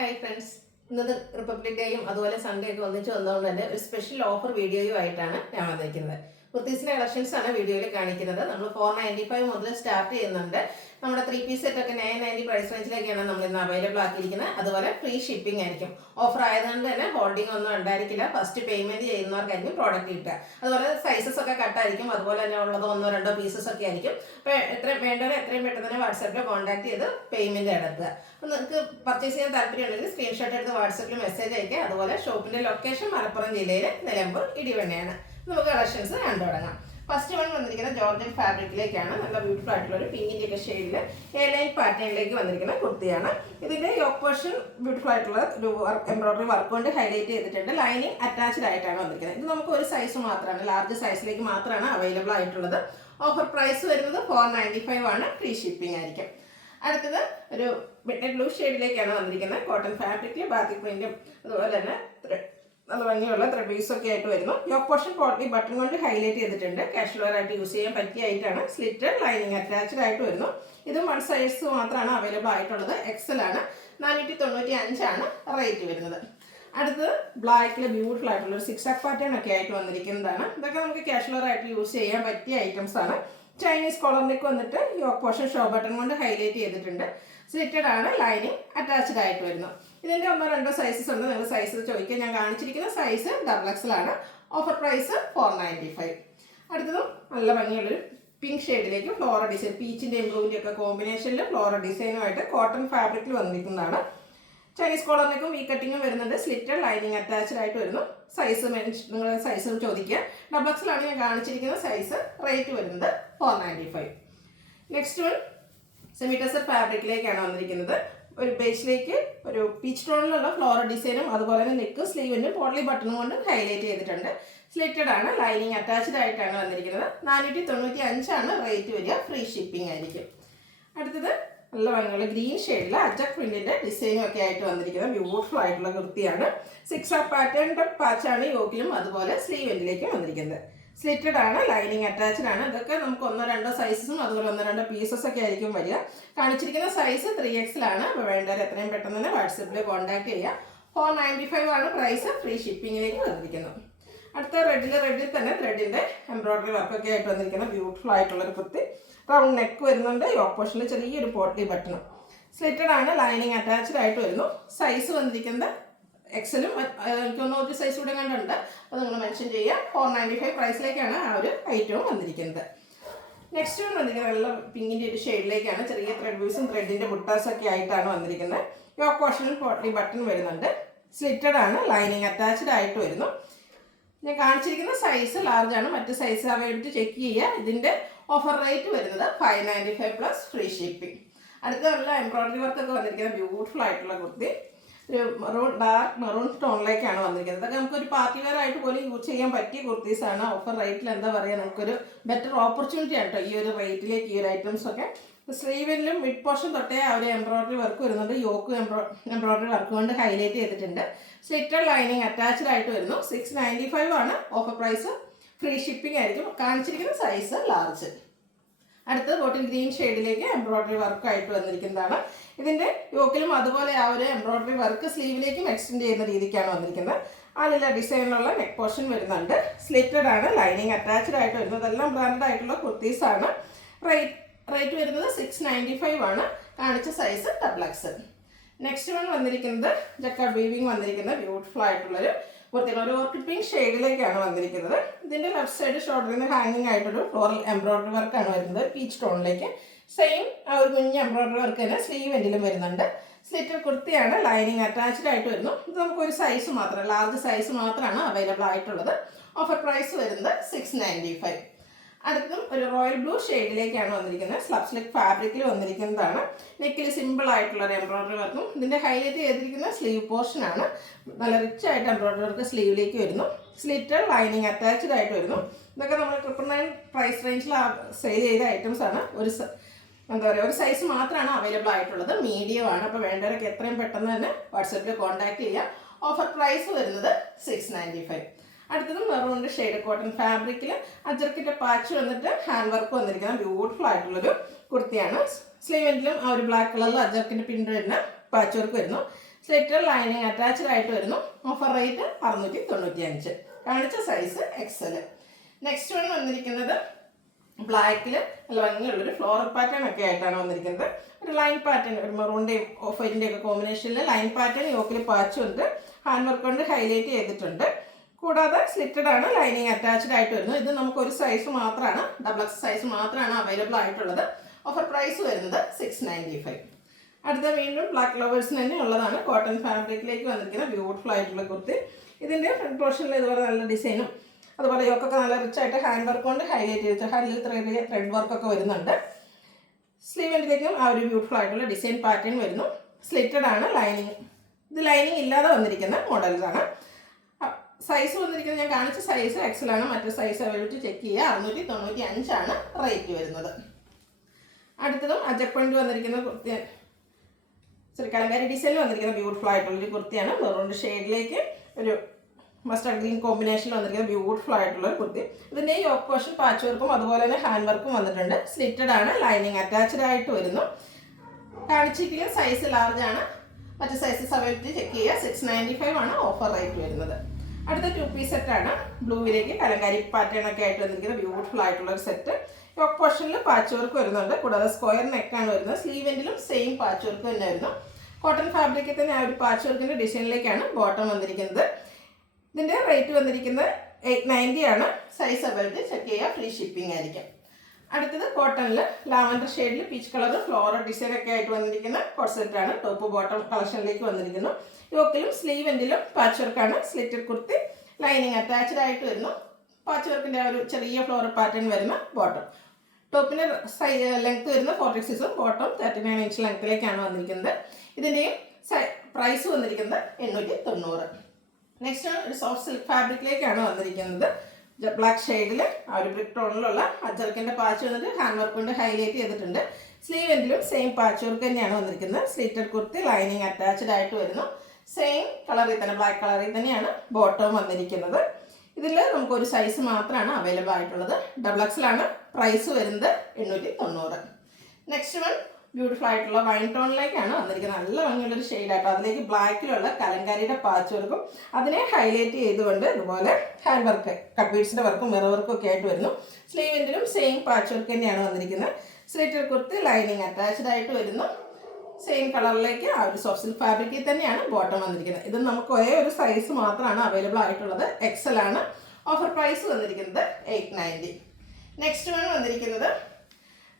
Hi friends, ഇന്നത് republic ഡേയും അതുപോലെ Sunday ഒക്കെ ഒന്നിച്ച് വന്നതുകൊണ്ട് തന്നെ ഒരു സ്പെഷ്യൽ ഓഫർ വീഡിയോയും ആയിട്ടാണ് ഞാൻ വന്നിരിക്കുന്നത്. കുർത്തീസിന്റെ കളക്ഷൻസ് ആണ് വീഡിയോയിൽ കാണിക്കുന്നത്. നമ്മൾ 495 മുതൽ സ്റ്റാർട്ട് ചെയ്യുന്നുണ്ട്. നമ്മുടെ 3 പീസ് സെറ്റ് ഒക്കെ 990 പ്രൈസ് റേഞ്ചിലേക്കാണ് നമ്മൾ ഇന്ന് അവൈലബിൾ ആക്കിയിരിക്കുന്നത്. അതുപോലെ ഫ്രീ ഷിപ്പിംഗ് ആയിരിക്കും. ഓഫർ ആയതുകൊണ്ട് തന്നെ ഹോൾഡിംഗ് ഒന്നും ഉണ്ടായിരിക്കില്ല. ഫസ്റ്റ് പേയ്മെന്റ് ചെയ്യുന്നവർക്കായിരിക്കും പ്രോഡക്റ്റ് കിട്ടുക. അതുപോലെ സൈസസ് ഒക്കെ കട്ടായിരിക്കും. അതുപോലെ തന്നെ ഉള്ളത് 1-2 പീസസ് ഒക്കെ ആയിരിക്കും. അപ്പോൾ എത്രയും വേണ്ടവരെ എത്രയും പെട്ടെന്ന് തന്നെ വാട്സാപ്പിൽ കോൺടാക്ട് ചെയ്ത് പേയ്മെന്റ് നടത്തുക. അപ്പോൾ നിങ്ങൾക്ക് പർച്ചേസ് ചെയ്യാൻ താല്പര്യമുണ്ടെങ്കിൽ സ്ക്രീൻഷോട്ട് എടുത്ത് വാട്സാപ്പിൽ മെസ്സേജ് അയക്കുക. അതുപോലെ ഷോപ്പിന്റെ ലൊക്കേഷൻ മലപ്പുറം ജില്ലയിലെ നിലമ്പൂർ ഇടിവണ്ണയാണ്. നമുക്ക് കളക്ഷൻസ് കണ്ടു തുടങ്ങാം. ഫസ്റ്റ് വൺ വന്നിരിക്കുന്ന ജോർജൻ ഫാബ്രിക്കിലേക്കാണ്. നല്ല ബ്യൂട്ടിഫുൾ ആയിട്ടുള്ള ഒരു പിങ്കിന്റെ ഒക്കെ ഷെയ്ഡിൽ എയർലൈൻ പാറ്റേണിലേക്ക് വന്നിരിക്കുന്ന കുർത്തിയാണ്. ഇതിന്റെ യോക്ക് പോർഷൻ ബ്യൂട്ടിഫുൾ ആയിട്ടുള്ള ഒരു എംബ്രോയിഡറി വർക്ക് കൊണ്ട് ഹൈലൈറ്റ് ചെയ്തിട്ടുണ്ട്. ലൈനിങ് അറ്റാച്ച്ഡ് ആയിട്ടാണ് വന്നിരിക്കുന്നത്. ഇത് നമുക്ക് ഒരു സൈസ് മാത്രമാണ്, ലാർജ് സൈസിലേക്ക് മാത്രമാണ് അവൈലബിൾ ആയിട്ടുള്ളത്. ഓഫർ പ്രൈസ് വരുന്നത് 495 ആണ്. ഫ്രീ ഷിപ്പിംഗ് ആയിരിക്കും. അടുത്തത് ഒരു മിഡ് ബ്ലൂ ഷെയ്ഡിലേക്കാണ് വന്നിരിക്കുന്നത്. കോട്ടൺ ഫാബ്രിക്കിൽ ബാത്തിക് പ്രിന്റും അതുപോലെ തന്നെ നല്ല ഭംഗിയുള്ള ത്രെഡ് പീസ് ഒക്കെ ആയിട്ട് വരുന്നു. യോക്ക് പോർഷൻ പോട്ട്ലി ബട്ടൺ കൊണ്ട് ഹൈലൈറ്റ് ചെയ്തിട്ടുണ്ട്. കാഷ്വൽ വെയർ ആയിട്ട് യൂസ് ചെയ്യാൻ പറ്റിയായിട്ടാണ്. സ്ലിറ്റഡ് ലൈനിങ് അറ്റാച്ച്ഡ് ആയിട്ട് വരുന്നു. ഇതും 1 സൈസ് മാത്രമാണ് അവൈലബിൾ ആയിട്ടുള്ളത്. എക്സൽ ആണ്. 495 ആണ് റേറ്റ് വരുന്നത്. അടുത്തത് ബ്ലാക്കിൽ ബ്യൂട്ടിഫുൾ ആയിട്ടുള്ള ഒരു 6 പാറ്റേൺ ഒക്കെ ആയിട്ട് വന്നിരിക്കുന്നതാണ്. ഇതൊക്കെ നമുക്ക് കാഷ്വൽ വെയർ ആയിട്ട് യൂസ് ചെയ്യാൻ പറ്റിയ ഐറ്റംസ് ആണ്. ചൈനീസ് കോളർ നെക്ക് വന്നിട്ട് യോക്ക് പോർഷൻ ഷോ ബട്ടൺ കൊണ്ട് ഹൈലൈറ്റ് ചെയ്തിട്ടുണ്ട്. സ്ലിറ്റഡ് ആണ്. ലൈനിങ് അറ്റാച്ച്ഡ് ആയിട്ട് വരുന്നു. ഇതിന്റെ 1-2 സൈസസ് ഉണ്ട്. നിങ്ങൾ സൈസ് ചോദിക്കുക. ഞാൻ കാണിച്ചിരിക്കുന്ന സൈസ് XXL ആണ്. Offer price 495. അടുത്തതും നല്ല ഭംഗിയുള്ളൊരു പിങ്ക് ഷെയ്ഡിലേക്ക് ഫ്ലോറൽ ഡിസൈൻ, പീച്ചിന്റെ ഇംപ്രൂവിന്റെ ഒക്കെ കോമ്പിനേഷനിൽ ഫ്ലോറൽ ഡിസൈനുമായിട്ട് കോട്ടൺ ഫാബ്രിക്കിൽ വന്നിരിക്കുന്നതാണ്. ചൈനീസ് കോളർ നെക്കും വി കട്ടിങ്ങും വരുന്നുണ്ട്. സ്ലിറ്റഡ് ലൈനിങ് അറ്റാച്ച്ഡ് ആയിട്ട് വരുന്നു. സൈസ് നിങ്ങൾ സൈസ് ചോദിക്കുക. XXL ആണ് ഞാൻ കാണിച്ചിരിക്കുന്ന സൈസ്. റേറ്റ് വരുന്നത് 495. നെക്സ്റ്റ് വൺ സെമി ടെസർ ഫാബ്രിക്കിലേക്കാണ് വന്നിരിക്കുന്നത്. ഒരു ബേസിലേക്ക് ഒരു പീച്ച് ടോണിലുള്ള ഫ്ലോറൽ ഡിസൈനും അതുപോലെ തന്നെ നെക്ക് സ്ലീവിനും പോട്ട്ലി ബട്ടണും കൊണ്ട് ഹൈലൈറ്റ് ചെയ്തിട്ടുണ്ട്. സ്ലിറ്റഡ് ആണ്. ലൈനിങ് അറ്റാച്ച്ഡ് ആയിട്ടാണ് വന്നിരിക്കുന്നത്. 495 ആണ് റേറ്റ് വരിക. ഫ്രീ ഷിപ്പിംഗ് ആയിരിക്കും. അടുത്തത് നല്ല ഭംഗിയുള്ള ഗ്രീൻ ഷെയ്ഡിൽ അജക് പ്രിന്റിന്റെ ഡിസൈനും ഒക്കെ ആയിട്ട് വന്നിരിക്കുന്നത് ബ്യൂട്ടിഫുൾ ആയിട്ടുള്ള കുർത്തിയാണ്. 6 പാറ്റേണിന്റെ പാച്ചാണ് യോക്കിലും അതുപോലെ സ്ലീവ് എൻഡിലേക്കും വന്നിരിക്കുന്നത്. സ്ലിറ്റഡ് ആണ്. ലൈനിങ് അറ്റാച്ച്ഡ് ആണ്. ഇതൊക്കെ നമുക്ക് 1-2 സൈസസും അതുപോലെ 1-2 പീസസ് ഒക്കെ ആയിരിക്കും വരിക. കാണിച്ചിരിക്കുന്ന സൈസ് 3XL ആണ്. അപ്പോൾ വേണ്ടവർ എത്രയും പെട്ടെന്ന് തന്നെ വാട്സപ്പിൽ കോൺടാക്ട് ചെയ്യുക. 495 ആണ് പ്രൈസ്. ഫ്രീ ഷിപ്പിങ്ങിലേക്ക് വന്നിരിക്കുന്നു. അടുത്ത റെഡിൽ തന്നെ ത്രെഡിന്റെ എംബ്രോയിഡറി വർക്കൊക്കെ ആയിട്ട് വന്നിരിക്കുന്ന ബ്യൂട്ടിഫുൾ ആയിട്ടുള്ള ഒരു കുർത്തി. റൗണ്ട് നെക്ക് വരുന്നുണ്ട്. യോക്ക് പോർഷനിൽ ചെറിയൊരു പോട്ട്ലി ബട്ടണും. സ്ലിറ്റഡ് ആണ്. ലൈനിങ് അറ്റാച്ച്ഡ് ആയിട്ട് വരുന്നു. സൈസ് വന്നിരിക്കുന്നത് എക്സലും എനിക്കൊന്ന് ഒരു സൈസ് കൂടെ കണ്ടുണ്ട്. അപ്പോൾ നിങ്ങൾ മെൻഷൻ ചെയ്യുക. 495 പ്രൈസിലേക്കാണ് ആ ഒരു ഐറ്റവും വന്നിരിക്കുന്നത്. നെക്സ്റ്റ് വന്നിരിക്കുന്നത് നല്ല പിങ്കിൻ്റെ ഒരു ഷെയ്ഡിലേക്കാണ്. ചെറിയ ത്രെഡ് വ്യൂസും ത്രെഡിൻ്റെ ബുട്ടാസൊക്കെ ആയിട്ടാണ് വന്നിരിക്കുന്നത്. യോക്ക് പോർഷനിൽ പോട്ട്ലി ബട്ടൺ വരുന്നുണ്ട്. സ്ലിറ്റഡ് ആണ്. ലൈനിങ് അറ്റാച്ച്ഡ് ആയിട്ട് വരുന്നു. ഞാൻ കാണിച്ചിരിക്കുന്ന സൈസ് ലാർജ് ആണ്. മറ്റ് സൈസ് അവൈലബിലിറ്റി ചെക്ക് ചെയ്യുക. ഇതിൻ്റെ ഓഫർ റേറ്റ് വരുന്നത് 595 പ്ലസ് ഫ്രീ ഷിപ്പിംഗ്. അടുത്ത നല്ല എംബ്രോയിഡറി വർക്കൊക്കെ വന്നിരിക്കുന്ന ബ്യൂട്ടിഫുൾ ആയിട്ടുള്ള കുർത്തി. ഒരു ഡാർക്ക് മെറൂൺ ടോണിലേക്കാണ് വന്നിരിക്കുന്നത്. അതൊക്കെ നമുക്കൊരു പാർട്ടി വെയർ ആയിട്ട് പോലും യൂസ് ചെയ്യാൻ പറ്റിയ കുർത്തീസാണ്. ഓഫർ റേറ്റിൽ എന്താ പറയുക, നമുക്കൊരു ബെറ്റർ ഓപ്പർച്യൂണിറ്റി ആട്ടോ ഈ ഒരു റേറ്റിലേക്ക് ഈ ഒരു ഐറ്റംസ് ഒക്കെ. സ്ലീവിലും മിഡ് പോർഷൻ തൊട്ടേ ആ ഒരു എംബ്രോയിഡറി വർക്ക് വരുന്നുണ്ട്. യോക്ക് എംബ്രോയിഡറി വർക്ക് കൊണ്ട് ഹൈലൈറ്റ് ചെയ്തിട്ടുണ്ട്. സ്ലിറ്റഡ് ലൈനിങ് അറ്റാച്ച്ഡ് ആയിട്ട് വരുന്നു. 695 ആണ് ഓഫർ പ്രൈസ്. ഫ്രീ ഷിപ്പിംഗ് ആയിരിക്കും. കാണിച്ചിരിക്കുന്ന സൈസ് ലാർജ്. അടുത്തത് ബോട്ടിൽ ഗ്രീൻ ഷെയ്ഡിലേക്ക് എംബ്രോയിഡറി വർക്ക് ആയിട്ട് വന്നിരിക്കുന്നതാണ്. ഇതിന്റെ യോക്കിലും അതുപോലെ ആ ഒരു എംബ്രോയിഡറി വർക്ക് സ്ലീവിലേക്കും എക്സ്റ്റെൻഡ് ചെയ്യുന്ന രീതിക്കാണ് വന്നിരിക്കുന്നത്. അതിലുള്ള ഡിസൈനിലുള്ള നെക്ക് പോർഷൻ വരുന്നുണ്ട്. സ്ലിറ്റഡ് ആണ്. ലൈനിങ് അറ്റാച്ച്ഡ് ആയിട്ട് വരുന്നത്. എല്ലാം ബ്രാൻഡഡ് ആയിട്ടുള്ള കുർത്തീസാണ്. റേറ്റ് വരുന്നത് 695 ആണ്. കാണിച്ച സൈസ് XXL. നെക്സ്റ്റ് വൺ വന്നിരിക്കുന്നത് ജക്കാർഡ് വീവിങ് വന്നിരിക്കുന്ന ബ്യൂട്ടിഫുൾ ആയിട്ടുള്ളൊരു കുർത്തിയാണ്. ഒരു ഓർക്കിഡ് പിങ്ക് ഷെയ്ഡിലേക്കാണ് വന്നിരിക്കുന്നത്. ഇതിന്റെ ലെഫ്റ്റ് സൈഡ് ഷോൾഡറിൽ നിന്ന് ഹാങ്ങിങ് ആയിട്ടൊരു ഫ്ലോറൽ എംബ്രോയിഡറി വർക്കാണ് വരുന്നത്. പീച്ച് ടോണിലേക്ക് സെയിം ആ ഒരു കുഞ്ഞ് എംബ്രോയിഡറി വർക്ക് തന്നെ സ്ലീവ് എൻഡിലും വരുന്നുണ്ട്. സ്ലിറ്റഡ് കുർത്തിയാണ്. ലൈനിങ് അറ്റാച്ച്ഡ് ആയിട്ട് വരുന്നു. ഇത് നമുക്കൊരു സൈസ് മാത്രം, ലാർജ് സൈസ് മാത്രമാണ് അവൈലബിൾ ആയിട്ടുള്ളത്. ഓഫർ പ്രൈസ് വരുന്നത് 695. അടുത്തും ഒരു റോയൽ ബ്ലൂ ഷെയ്ഡിലേക്കാണ് വന്നിരിക്കുന്നത്. സ്ലബ് സ്ലിക്ക് ഫാബ്രിക്കിൽ വന്നിരിക്കുന്നതാണ്. നെക്കിൽ സിമ്പിൾ ആയിട്ടുള്ള ഒരു എംബ്രോയിഡറി വർക്കും. ഇതിന്റെ ഹൈലൈറ്റ് ചെയ്തിരിക്കുന്ന സ്ലീവ് പോർഷൻ ആണ്. നല്ല റിച്ച് ആയിട്ട് എംബ്രോയിഡറി വർക്ക് സ്ലീവിലേക്ക് വരുന്നു. സ്ലിറ്റഡ് ലൈനിങ് അറ്റാച്ച്ഡ് ആയിട്ട് വരുന്നു. ഇതൊക്കെ നമ്മൾ 999 പ്രൈസ് റേഞ്ചിൽ സെയിൽ ചെയ്ത ഐറ്റംസ് ആണ്. ഒരു സൈസ് മാത്രമാണ് അവൈലബിൾ ആയിട്ടുള്ളത്. മീഡിയം ആണ്. അപ്പോൾ വേണ്ടവരൊക്കെ എത്രയും പെട്ടെന്ന് തന്നെ വാട്സപ്പിൽ കോൺടാക്ട് ചെയ്യുക. ഓഫർ പ്രൈസ് വരുന്നത് 695. അടുത്തത് മെറൂണിൻ്റെ ഷെയ്ഡ് കോട്ടൺ ഫാബ്രിക്കിൽ അജർക്കിൻ്റെ പാച്ച് വന്നിട്ട് ഹാൻഡ് വർക്ക് വന്നിരിക്കുന്ന ബ്യൂട്ടിഫുൾ ആയിട്ടുള്ളൊരു കുർത്തിയാണ്. സ്ലീവെങ്കിലും ആ ഒരു ബ്ലാക്ക് കളറിൽ അജർക്കിൻ്റെ പ്രിൻ്റ് വരുന്ന പാച്ച് വർക്ക് വരുന്നു. സ്ലിറ്റർ ലൈനിങ് അറ്റാച്ച്ഡ് ആയിട്ട് വരുന്നു. Offer rate 695. കാണിച്ച സൈസ് XL. നെക്സ്റ്റ് വൺ വന്നിരിക്കുന്നത് ബ്ലാക്കിൽ നല്ല ഭംഗിയുള്ളൊരു ഫ്ലോറൽ പാറ്റേൺ ഒക്കെ ആയിട്ടാണ് വന്നിരിക്കുന്നത്. ഒരു ലൈൻ പാറ്റേൺ, ഒരു മെറൂണിൻ്റെയും ഓഫ് വൈറ്റിൻ്റെയും ഒക്കെ കോമ്പിനേഷനിൽ ലൈൻ പാറ്റേൺ യോക്കിൽ പാച്ചുണ്ട്, ഹാൻഡ് വർക്ക് കൊണ്ട് ഹൈലൈറ്റ് ചെയ്തിട്ടുണ്ട്. കൂടാതെ സ്ലിറ്റഡ് ആണ്, ലൈനിങ് അറ്റാച്ച്ഡ് ആയിട്ട് വരുന്നു. ഇത് നമുക്ക് ഒരു സൈസ് മാത്രമാണ്, XXL സൈസ് മാത്രമാണ് അവൈലബിൾ ആയിട്ടുള്ളത്. ഓഫർ പ്രൈസ് വരുന്നത് 695. അടുത്ത വീണ്ടും ബ്ലാക്ക് ലവേഴ്സിന് തന്നെ ഉള്ളതാണ്. കോട്ടൺ ഫാബ്രിക്കിലേക്ക് വന്നിരിക്കുന്ന ബ്യൂട്ടിഫുൾ ആയിട്ടുള്ള കുർത്തി. ഇതിൻ്റെ ഫ്രണ്ട് പോർഷനിൽ ഇതുപോലെ നല്ല ഡിസൈനും അതുപോലെ യോക്കൊക്കെ നല്ല റിച്ച് ആയിട്ട് ഹാൻഡ് വർക്ക് കൊണ്ട് ഹൈലൈറ്റ് ചെയ്തിട്ട് ഹാൻഡിൽ ചെറിയ ത്രെഡ് വർക്കൊക്കെ വരുന്നുണ്ട്. സ്ലീവിൻ്റെലേക്കും ആ ഒരു ബ്യൂട്ടിഫുൾ ആയിട്ടുള്ള ഡിസൈൻ പാറ്റേൺ വരുന്നു. സ്ലിറ്റഡ് ആണ്, ലൈനിങ് ഇത് ലൈനിങ് ഇല്ലാതെ വന്നിരിക്കുന്ന മോഡൽസാണ്. സൈസ് വന്നിരിക്കുന്നത് ഞാൻ കാണിച്ച സൈസ് XL ആണ്. മറ്റു സൈസ് അവൈലബിലിറ്റി ചെക്ക് ചെയ്യുക. 695 ആണ് റേറ്റ് വരുന്നത്. അടുത്തതും അജക് പ്രിന്റ് വന്നിരിക്കുന്ന കുർത്തി, കലങ്കാരി ഡിസൈനിൽ വന്നിരിക്കുന്ന ബ്യൂട്ടിഫുൾ ആയിട്ടുള്ളൊരു കുർത്തിയാണ്. മെറൂൺ ഷെയ്ഡിലേക്ക് ഒരു മസ്റ്റർഡ് ഗ്രീൻ കോമ്പിനേഷനിൽ വന്നിരിക്കുന്ന ബ്യൂട്ടിഫുൾ ആയിട്ടുള്ള ഒരു കുർത്തി. ഇതിൻ്റെ യോക്ക് പോർഷൻ പാച്ച് വർക്കും അതുപോലെ തന്നെ ഹാൻഡ് വർക്കും വന്നിട്ടുണ്ട്. സ്ലിറ്റഡ് ആണ്, ലൈനിങ് അറ്റാച്ച്ഡ് ആയിട്ട് വരുന്നു. കാണിച്ചിരിക്കുന്ന സൈസ് ലാർജ് ആണ്. മറ്റു സൈസസ് അവൈലബിലിറ്റി ചെക്ക് ചെയ്യുക. 695 ആണ് ഓഫർ റേറ്റ് വരുന്നത്. അടുത്ത 2 പീസ് സെറ്റാണ്. ബ്ലൂവിലേക്ക് കലങ്കാരി പാറ്റേൺ ഒക്കെ ആയിട്ട് വന്നിരിക്കുന്ന ബ്യൂട്ടിഫുൾ ആയിട്ടുള്ള ഒരു സെറ്റ്. യോക്ക് പോർഷനിൽ പാച്ച് വർക്ക് വരുന്നുണ്ട്. കൂടാതെ സ്ക്വയർ നെക്കാണ് വരുന്നത്. സ്ലീവെൻറ്റിലും സെയിം പാച്ച് വർക്ക് തന്നെ വരുന്നു. കോട്ടൺ ഫാബ്രിക്കിൽ തന്നെ ആ ഒരു പാച്ച് വർക്കിൻ്റെ ഡിസൈനിലേക്കാണ് ബോട്ടം വന്നിരിക്കുന്നത്. ഇതിൻ്റെ റേറ്റ് വന്നിരിക്കുന്നത് 890 ആണ്. സൈസ് അവൈലബിലിറ്റി ചെക്ക് ചെയ്യുക. ഫ്രീ ഷിപ്പിംഗ് ആയിരിക്കും. അടുത്തത് കോട്ടണിൽ ലാവൻഡർ ഷെയ്ഡിൽ പീച്ച് കളർ ഫ്ലോറൽ ഡിസൈൻ ഒക്കെ ആയിട്ട് വന്നിരിക്കുന്ന കോട്ട് സെറ്റാണ്. ടോപ്പ് ബോട്ടം കളക്ഷനിലേക്ക് വന്നിരിക്കുന്നു. യോക്കിലും സ്ലീവെൻറ്റിലും പാച്ച് വർക്കാണ്. സ്ലിറ്റഡ് കുർത്തി, ലൈനിങ് അറ്റാച്ച്ഡ് ആയിട്ട് വരുന്നു. പാച്ച് വർക്കിൻ്റെ ആ ഒരു ചെറിയ ഫ്ലോറൽ പാറ്റേൺ വരുന്ന ബോട്ടം. ടോപ്പിൻ്റെ ലെങ്ത് വരുന്ന 46ഉം ബോട്ടം 39 ഇഞ്ച് ലെങ്ത്തിലേക്കാണ് വന്നിരിക്കുന്നത്. ഇതിൻ്റെയും പ്രൈസ് വന്നിരിക്കുന്നത് 890. നെക്സ്റ്റ് ഒരു സോഫ്റ്റ് സിൽക്ക് ഫാബ്രിക്കിലേക്കാണ് വന്നിരിക്കുന്നത്. ബ്ലാക്ക് ഷെയ്ഡിൽ ആ ഒരു ബ്രിക്ക് ടോണിലുള്ള അജർക്കിൻ്റെ പാച്ച് വന്നിട്ട് ഹാൻഡ് വർക്ക് കൊണ്ട് ഹൈലൈറ്റ് ചെയ്തിട്ടുണ്ട്. സ്ലീവെൻറ്റിലും സെയിം പാച്ച് വർക്ക് തന്നെയാണ് വന്നിരിക്കുന്നത്. സ്ലിറ്റഡ് കുർത്തി, ലൈനിങ് അറ്റാച്ച്ഡ് ആയിട്ട് വരുന്നു. സെയിം കളറിൽ തന്നെ, ബ്ലാക്ക് കളറിൽ തന്നെയാണ് ബോട്ടം വന്നിരിക്കുന്നത്. ഇതിൽ നമുക്കൊരു സൈസ് മാത്രമാണ് അവൈലബിൾ ആയിട്ടുള്ളത്. XXL ആണ്. പ്രൈസ് വരുന്നത് 890. നെക്സ്റ്റ് വൺ ബ്യൂട്ടിഫുൾ ആയിട്ടുള്ള വൈൻ ടോണിലേക്കാണ് വന്നിരിക്കുന്നത്. നല്ല ഭംഗിയുള്ളൊരു ഷെയ്ഡായിട്ട് അതിലേക്ക് ബ്ലാക്കിലുള്ള കലങ്കാരിയുടെ പാച്ച് വർക്കും അതിനെ ഹൈലൈറ്റ് ചെയ്തുകൊണ്ട് ഇതുപോലെ ഹാൻഡ് വർക്ക്, കട്ട് ബീഡ്സിൻ്റെ വർക്കും മിറർ വർക്കും ഒക്കെ ആയിട്ട് വരുന്നു. സ്ലീവെൻറ്റിലും സെയിം പാച്ച് വർക്ക് തന്നെയാണ് വന്നിരിക്കുന്നത്. സ്ലിറ്റഡ് കുർത്തി, ലൈനിങ് അറ്റാച്ച്ഡ് ആയിട്ട് വരുന്നു. സെയിം കളറിലേക്ക് ആ ഒരു സോഫ്റ്റ് സിൽക്ക് ഫാബ്രിക്കിൽ തന്നെയാണ് ബോട്ടം വന്നിരിക്കുന്നത്. ഇത് നമുക്ക് ഒരേ ഒരു സൈസ് മാത്രമാണ് അവൈലബിൾ ആയിട്ടുള്ളത്. XL ആണ്. ഓഫർ പ്രൈസ് വന്നിരിക്കുന്നത് 890. നെക്സ്റ്റ് വൺ വന്നിരിക്കുന്നത്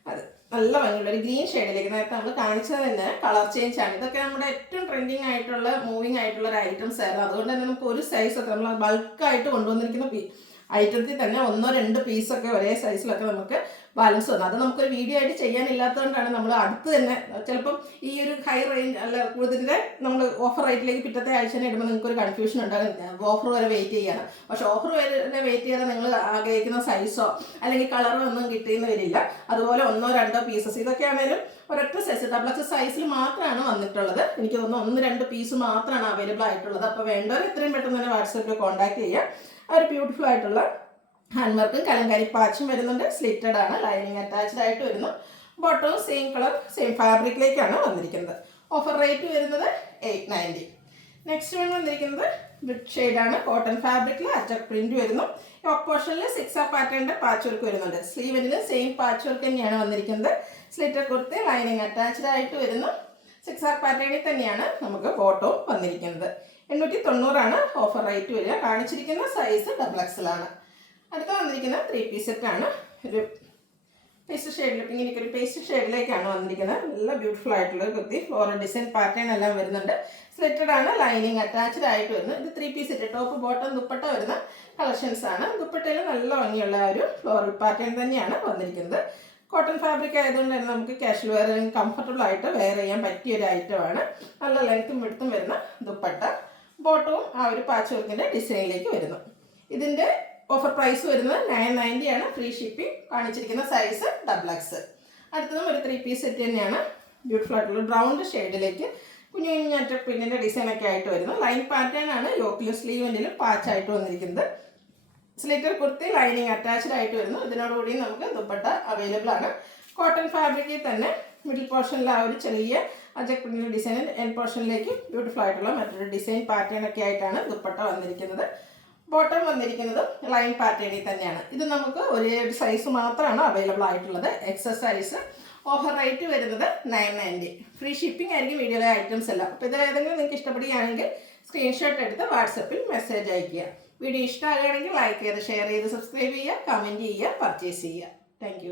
അത് നല്ല ഭംഗിയുള്ള ഒരു ഗ്രീൻ ഷെയ്ഡിലേക്ക്, നേരത്തെ നമ്മൾ കാണിച്ചത് തന്നെ കളർ ചേഞ്ച് ആണ്. ഇതൊക്കെ നമ്മുടെ ഏറ്റവും ട്രെൻഡിങ് ആയിട്ടുള്ള മൂവിങ് ആയിട്ടുള്ള ഒരു ഐറ്റംസ് ആയിരുന്നു. അതുകൊണ്ട് തന്നെ നമുക്ക് ഒരു സൈസ് ഒക്കെ നമ്മൾ ബൾക്കായിട്ട് കൊണ്ടുവന്നിരിക്കുന്ന ഐറ്റത്തിൽ തന്നെ 1-2 പീസൊക്കെ ഒരേ സൈസിലൊക്കെ നമുക്ക് ബാലൻസ് വന്നു. അത് നമുക്കൊരു വീഡിയോ ആയിട്ട് ചെയ്യാനില്ലാത്തതുകൊണ്ടാണ് നമ്മൾ അടുത്ത് തന്നെ, ചിലപ്പം ഈ ഒരു ഹൈ റേഞ്ച് അല്ല കൂടുതലിൻ്റെ നമ്മൾ ഓഫർ റേറ്റിലേക്ക് പിറ്റത്തെ ആഴ്ച തന്നെ ഇടുമ്പോൾ നിങ്ങൾക്ക് ഒരു കൺഫ്യൂഷൻ ഉണ്ടാകും. ഓഫർ വരെ വെയിറ്റ് ചെയ്യണം. പക്ഷെ ഓഫർ വരെ വെയിറ്റ് ചെയ്യാതെ നിങ്ങൾ ആഗ്രഹിക്കുന്ന സൈസോ അല്ലെങ്കിൽ കളറോ ഒന്നും കിട്ടിയെന്ന് വരില്ല. അതുപോലെ 1-2 പീസസ് ഇതൊക്കെയാണെങ്കിലും ഒരൊറ്റ സൈസ് XXL സൈസിൽ മാത്രമാണ് വന്നിട്ടുള്ളത്. എനിക്ക് തോന്നുന്നു 1-2 പീസ് മാത്രമാണ് അവൈലബിൾ ആയിട്ടുള്ളത്. അപ്പോൾ വേണ്ടവർ എത്രയും പെട്ടെന്ന് തന്നെ വാട്സാപ്പിൽ കോൺടാക്ട് ചെയ്യുക. ആ ഒരു ബ്യൂട്ടിഫുൾ ആയിട്ടുള്ള ഹാൻഡ് വർക്കും കലങ്കാരി പാച്ചും വരുന്നുണ്ട്. സ്ലിറ്റഡ് ആണ്, ലൈനിങ് അറ്റാച്ച്ഡ് ആയിട്ട് വരുന്നു. ബോട്ടവും സെയിം കളർ സെയിം ഫാബ്രിക്കിലേക്കാണ് വന്നിരിക്കുന്നത്. ഓഫർ റേറ്റ് വരുന്നത് 890. നെക്സ്റ്റ് വൺ വന്നിരിക്കുന്നത് ബ്രിക്ക് ഷെയ്ഡാണ്. കോട്ടൺ ഫാബ്രിക്കിൽ അജക് പ്രിന്റ് വരുന്നു. യോക്ക് പോർഷനിൽ 6 പാറ്റേണിൻ്റെ പാച്ച് വർക്ക് വരുന്നുണ്ട്. സ്ലീവിൽ സെയിം പാച്ച് വർക്ക് തന്നെയാണ് വന്നിരിക്കുന്നത്. സ്ലിറ്റഡ് കുർത്തി, ലൈനിങ് അറ്റാച്ച്ഡ് ആയിട്ട് വരുന്നു. 6 പാറ്റേണിൽ തന്നെയാണ് നമുക്ക് ബോട്ടവും വന്നിരിക്കുന്നത്. 890 ആണ് ഓഫർ റേറ്റ് വരിക. കാണിച്ചിരിക്കുന്ന സൈസ് XXL ആണ്. അടുത്ത വന്നിരിക്കുന്ന 3 പീസ് സെറ്റാണ്. ഒരു പേസ്റ്റ് ഷെയ്ഡിൽ, ഇങ്ങനെയൊക്കെ ഒരു പേസ്റ്റ് ഷെയ്ഡിലേക്കാണ് വന്നിരിക്കുന്നത്. നല്ല ബ്യൂട്ടിഫുൾ ആയിട്ടുള്ള കുർത്തി, ഫ്ലോറൽ ഡിസൈൻ പാറ്റേൺ എല്ലാം വരുന്നുണ്ട്. സ്ലിറ്റഡ് ആണ്, ലൈനിങ് അറ്റാച്ച്ഡ് ആയിട്ട് വരുന്നു. ഇത് 3 piece set, top bottom dupatta വരുന്ന കളക്ഷൻസ് ആണ്. ദുപ്പട്ടയിൽ നല്ല ഭംഗിയുള്ള ഒരു ഫ്ലോറൽ പാറ്റേൺ തന്നെയാണ് വന്നിരിക്കുന്നത്. കോട്ടൺ ഫാബ്രിക് ആയതുകൊണ്ട് തന്നെ നമുക്ക് കാഷ്വൽ വെയർ കംഫർട്ടബിൾ ആയിട്ട് വെയർ ചെയ്യാൻ പറ്റിയ ഒരു ഐറ്റമാണ്. നല്ല ലെങ്ത്തും വിഡ്ത്തും വരുന്ന ദുപ്പട്ട. ബോട്ടവും ആ ഒരു പാച്ച് വർക്കിൻ്റെ ഡിസൈനിലേക്ക് വരുന്നു. ഇതിൻ്റെ ഓഫർ പ്രൈസ് വരുന്നത് 990 ആണ്. Free shipping. കാണിച്ചിരിക്കുന്ന സൈസ് XXL. അടുത്തതും ഒരു 3 പീസ് സെറ്റ് തന്നെയാണ്. ബ്യൂട്ടിഫുൾ ആയിട്ടുള്ള ബ്രൗൺ ഷെയ്ഡിലേക്ക് കുഞ്ഞു കുഞ്ഞാറ്റ പ്രിന്റിൻ്റെ ഡിസൈനൊക്കെ ആയിട്ട് വരുന്നു. ലൈൻ പാറ്റേൺ ആണ്. യോക്കിലും സ്ലീവെൻറ്റിലും പാച്ചായിട്ട് വന്നിരിക്കുന്നത്. സ്ലിറ്റർ കുർത്തി, ലൈനിങ് അറ്റാച്ച്ഡ് ആയിട്ട് വരുന്നു. ഇതിനോടുകൂടി നമുക്ക് ദുപ്പട്ട അവൈലബിൾ ആണ്. കോട്ടൺ ഫാബ്രിക്കിൽ തന്നെ മിഡിൽ പോർഷനിൽ ആ ഒരു ചെറിയ അജക് പ്രിന്റിൻ്റെ ഡിസൈൻ എൻ പോർഷനിലേക്ക് ബ്യൂട്ടിഫുൾ ആയിട്ടുള്ള മറ്റൊരു ഡിസൈൻ പാറ്റേൺ ഒക്കെ ആയിട്ടാണ് ദുപ്പട്ട വന്നിരിക്കുന്നത്. ബോട്ടം വന്നിരിക്കുന്നത് ലൈൻ പാറ്റേണിൽ തന്നെയാണ്. ഇത് നമുക്ക് ഒരേ ഒരു സൈസ് മാത്രമാണ് അവൈലബിൾ ആയിട്ടുള്ളത്. Excess size. ഓഫർ റേറ്റ് വരുന്നത് 990. ഫ്രീ ഷിപ്പിംഗ് ആയിരിക്കും വീഡിയോയിലെ ഐറ്റംസ് എല്ലാം. അപ്പോൾ ഇതിലേതെങ്കിലും നിങ്ങൾക്ക് ഇഷ്ടപ്പെടുകയാണെങ്കിൽ സ്ക്രീൻഷോട്ട് എടുത്ത് വാട്സപ്പിൽ മെസ്സേജ് അയയ്ക്കുക. വീഡിയോ ഇഷ്ടമാകുകയാണെങ്കിൽ ലൈക്ക് ചെയ്ത് ഷെയർ ചെയ്ത് സബ്സ്ക്രൈബ് ചെയ്യുക, കമൻറ്റ് ചെയ്യുക, പർച്ചേസ് ചെയ്യുക. താങ്ക്